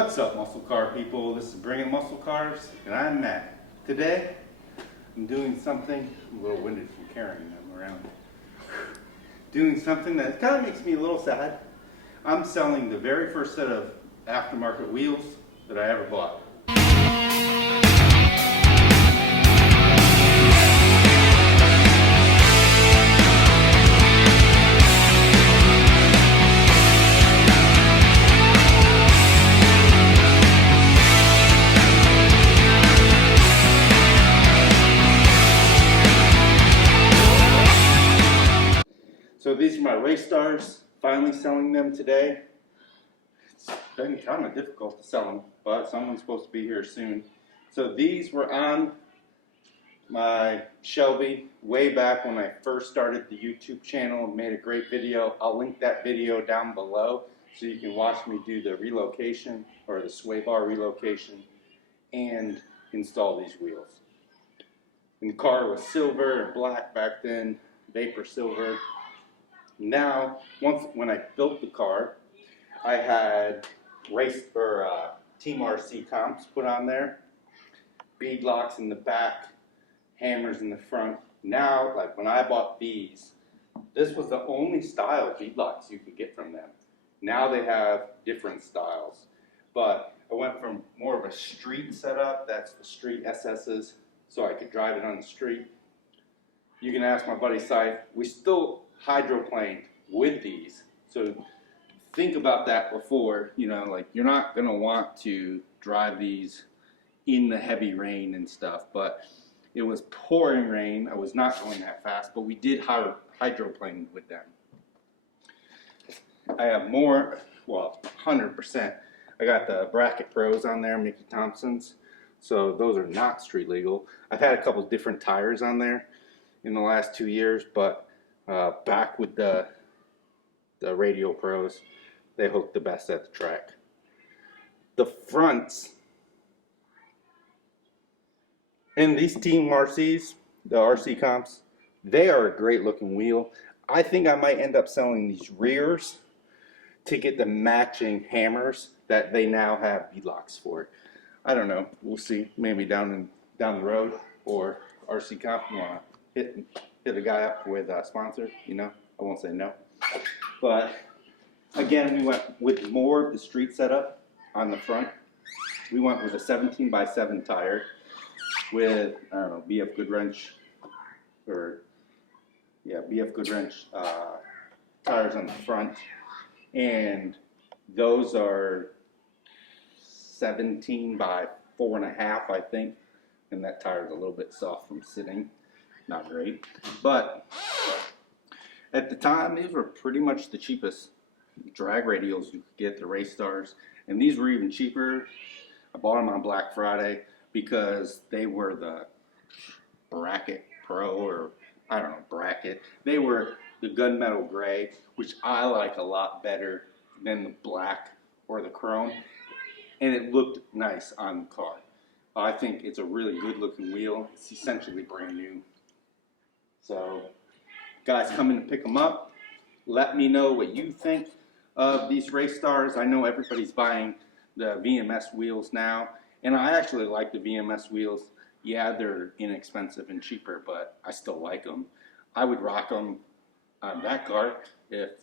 What's up, muscle car people? This is Bringing Muscle Cars, and I'm Matt. Today, I'm doing something, I'm a little winded from carrying them around. Doing something that kind of makes me a little sad. I'm selling the very first set of aftermarket wheels that I ever bought. So these are my race stars, finally selling them today. It's been kind of difficult to sell them, but someone's supposed to be here soon. So these were on my Shelby way back when I first started the YouTube channel and made a great video. I'll link that video down below so you can watch me do the relocation or the sway bar relocation and install these wheels. And the car was silver and black back then, vapor silver. Now, when I built the car, I had Team RC comps put on there, bead locks in the back, hammers in the front. Now, like when I bought these, this was the only style of bead locks you could get from them. Now they have different styles, but I went from more of a street setup, that's the street SS's, so I could drive it on the street. You can ask my buddy Scythe, we still hydroplaned with these, so think about that before, you know, like you're not going to want to drive these in the heavy rain and stuff, but it was pouring rain. I was not going that fast, but we did hydroplane with them. I have more, well, 100%. I got the Bracket Pros on there, Mickey Thompson's, so those are not street legal. I've had a couple different tires on there in the last 2 years, but back with the Radial Pros, they hook the best at the track. The fronts, and these Team RCs, the RC comps, they are a great looking wheel. I think I might end up selling these rears to get the matching hammers that they now have beadlocks for. I don't know, we'll see, maybe down the road, or RC comp, you wanna hit a guy up with a sponsor, you know, I won't say no. But again, we went with more of the street setup on the front. We went with a 17x7 tire with, I don't know, BF Goodwrench, BF Goodwrench tires on the front. And those are 17x4.5, I think. And that tire is a little bit soft from sitting. Not great, but at the time these were pretty much the cheapest drag radials you could get, the race stars, and these were even cheaper. I bought them on Black Friday because they were the Bracket Pro, or I don't know, Bracket. They were the gunmetal gray, which I like a lot better than the black or the chrome, and it looked nice on the car. I think it's a really good looking wheel. It's essentially brand new. So, guys, come in to pick them up. Let me know what you think of these race stars. I know everybody's buying the VMS wheels now, and I actually like the VMS wheels. Yeah, they're inexpensive and cheaper, but I still like them. I would rock them on that car if,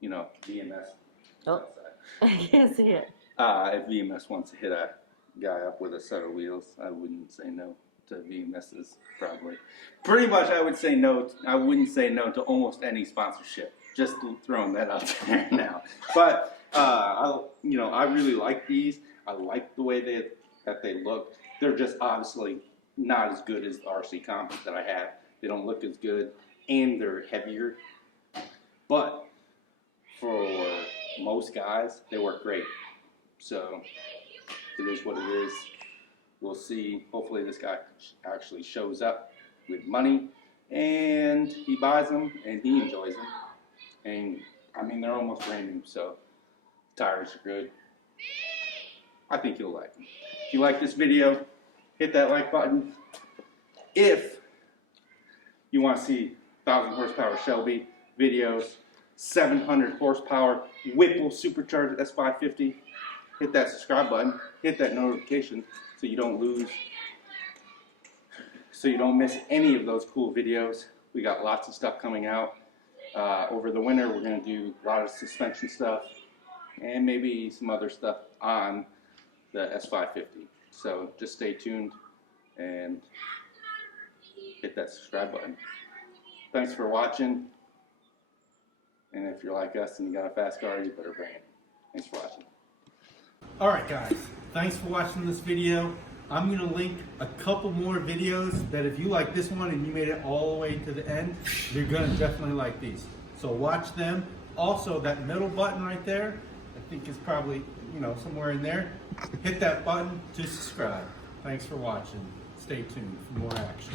you know, VMS. Oh, I can't see it. If VMS wants to hit a guy up with a set of wheels, I wouldn't say no to VMS's, probably. Pretty much I would say no, I wouldn't say no to almost any sponsorship. Just throwing that out there now. But, you know, I really like these. I like the way that they look. They're just obviously not as good as the RC comps that I have. They don't look as good, and they're heavier. But for most guys, they work great. So it is what it is. We'll see. Hopefully this guy actually shows up with money and he buys them and he enjoys them. And I mean, they're almost brand new, so tires are good. I think you'll like them. If you like this video, hit that like button. If you want to see 1,000 horsepower Shelby videos, 700 horsepower Whipple Supercharger S550, hit that subscribe button, hit that notification so you don't miss any of those cool videos. We got lots of stuff coming out. Over the winter, we're going to do a lot of suspension stuff and maybe some other stuff on the S550. So just stay tuned and hit that subscribe button. Thanks for watching. And if you're like us and you got a fast car, you better bring it. Thanks for watching. Alright guys, thanks for watching this video. I'm going to link a couple more videos that if you like this one and you made it all the way to the end, you're going to definitely like these. So watch them. Also, that middle button right there, I think is probably, somewhere in there. Hit that button to subscribe. Thanks for watching. Stay tuned for more action.